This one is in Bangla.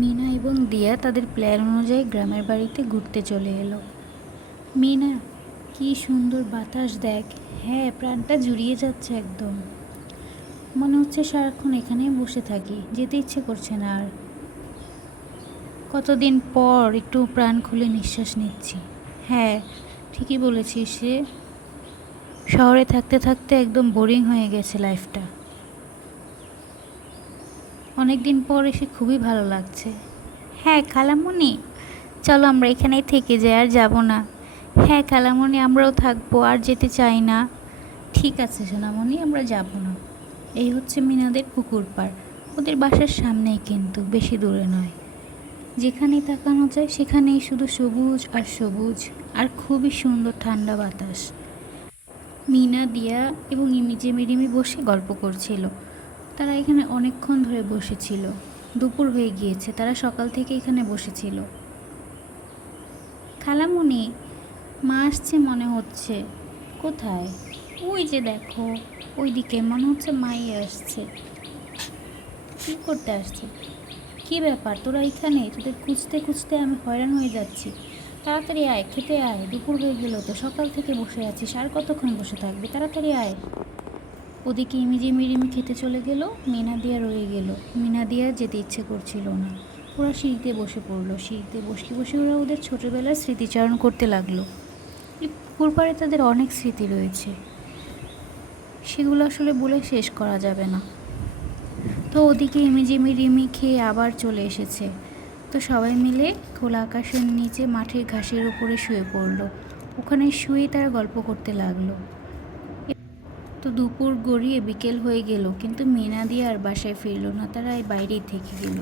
মিনা এবং দিয়া তাদের প্ল্যান অনুযায়ী গ্রামের বাড়িতে ঘুরতে চলে এলো। মিনা, কি সুন্দর বাতাস দেখ। হ্যাঁ, প্রাণটা জুড়িয়ে যাচ্ছে একদম। মনে হচ্ছে সারাক্ষণ এখানেই বসে থাকি, যেতে ইচ্ছে করছে না আর। কতদিন পর একটু প্রাণ খুলে নিঃশ্বাস নিচ্ছি। হ্যাঁ, ঠিকই বলেছিস রে। শহরে থাকতে থাকতে একদম বোরিং হয়ে গেছে লাইফটা। অনেক দিন পর এসে খুবই ভালো লাগছে। হ্যাঁ খালামণি, চলো আমরা এখানেই থেকে যাই, আর যাব না। হ্যাঁ খালামণি, আমরাও থাকবো, আর যেতে চাই না। ঠিক আছে সোনামণি, আমরা যাব না। এই হচ্ছে মিনাদের পুকুর পাড়। ওদের বাসার সামনেই, কিন্তু বেশি দূরে নয়। যেখানেই তাকানো যায় সেখানেই শুধু সবুজ আর সবুজ, আর খুবই সুন্দর ঠান্ডা বাতাস। মিনা, দিয়া এবং ইমিজে মিরিমি বসে গল্প করছিল। তারা এখানে অনেকক্ষণ ধরে বসেছিল। দুপুর হয়ে গিয়েছে, তারা সকাল থেকে এখানে বসেছিল। খালামণি, মা আসছে মনে হচ্ছে। কোথায়? ওই যে দেখো, ওইদিকে মনে হচ্ছে মাই আসছে। কী করতে আসছে? কী ব্যাপার, তোরা এখানে? তোদের খুঁজতে খুঁজতে আমি হয়রান হয়ে যাচ্ছি। তাড়াতাড়ি আয়, খেতে আয়। দুপুর হয়ে গেল তো, সকাল থেকে বসে আছিস, আর কতক্ষণ বসে থাকবি? তাড়াতাড়ি আয়। ওদিকে ইমিজি মিরিমি খেতে চলে গেল, মিনা দিয়া রয়ে গেল। মিনা দিয়া যেতে ইচ্ছে করছিল না। ওরা সিঁড়িতে বসে পড়লো। সিঁড়িতে বসে বসে ওরা ওদের ছোটোবেলার স্মৃতিচারণ করতে লাগলো। এই পুকুর পাড়ে তাদের অনেক স্মৃতি রয়েছে, সেগুলো আসলে বলে শেষ করা যাবে না। তো ওদিকে ইমিজি মিরিমি খেয়ে আবার চলে এসেছে। তো সবাই মিলে খোলা আকাশের নিচে মাঠের ঘাসের উপরে শুয়ে পড়লো। ওখানে শুয়ে তারা গল্প করতে লাগলো। তো দুপুর গড়িয়ে বিকেল হয়ে গেল, কিন্তু মিনা দিয়ে আর বাসায় ফিরল না, তারা এই বাইরেই থেকে গেল।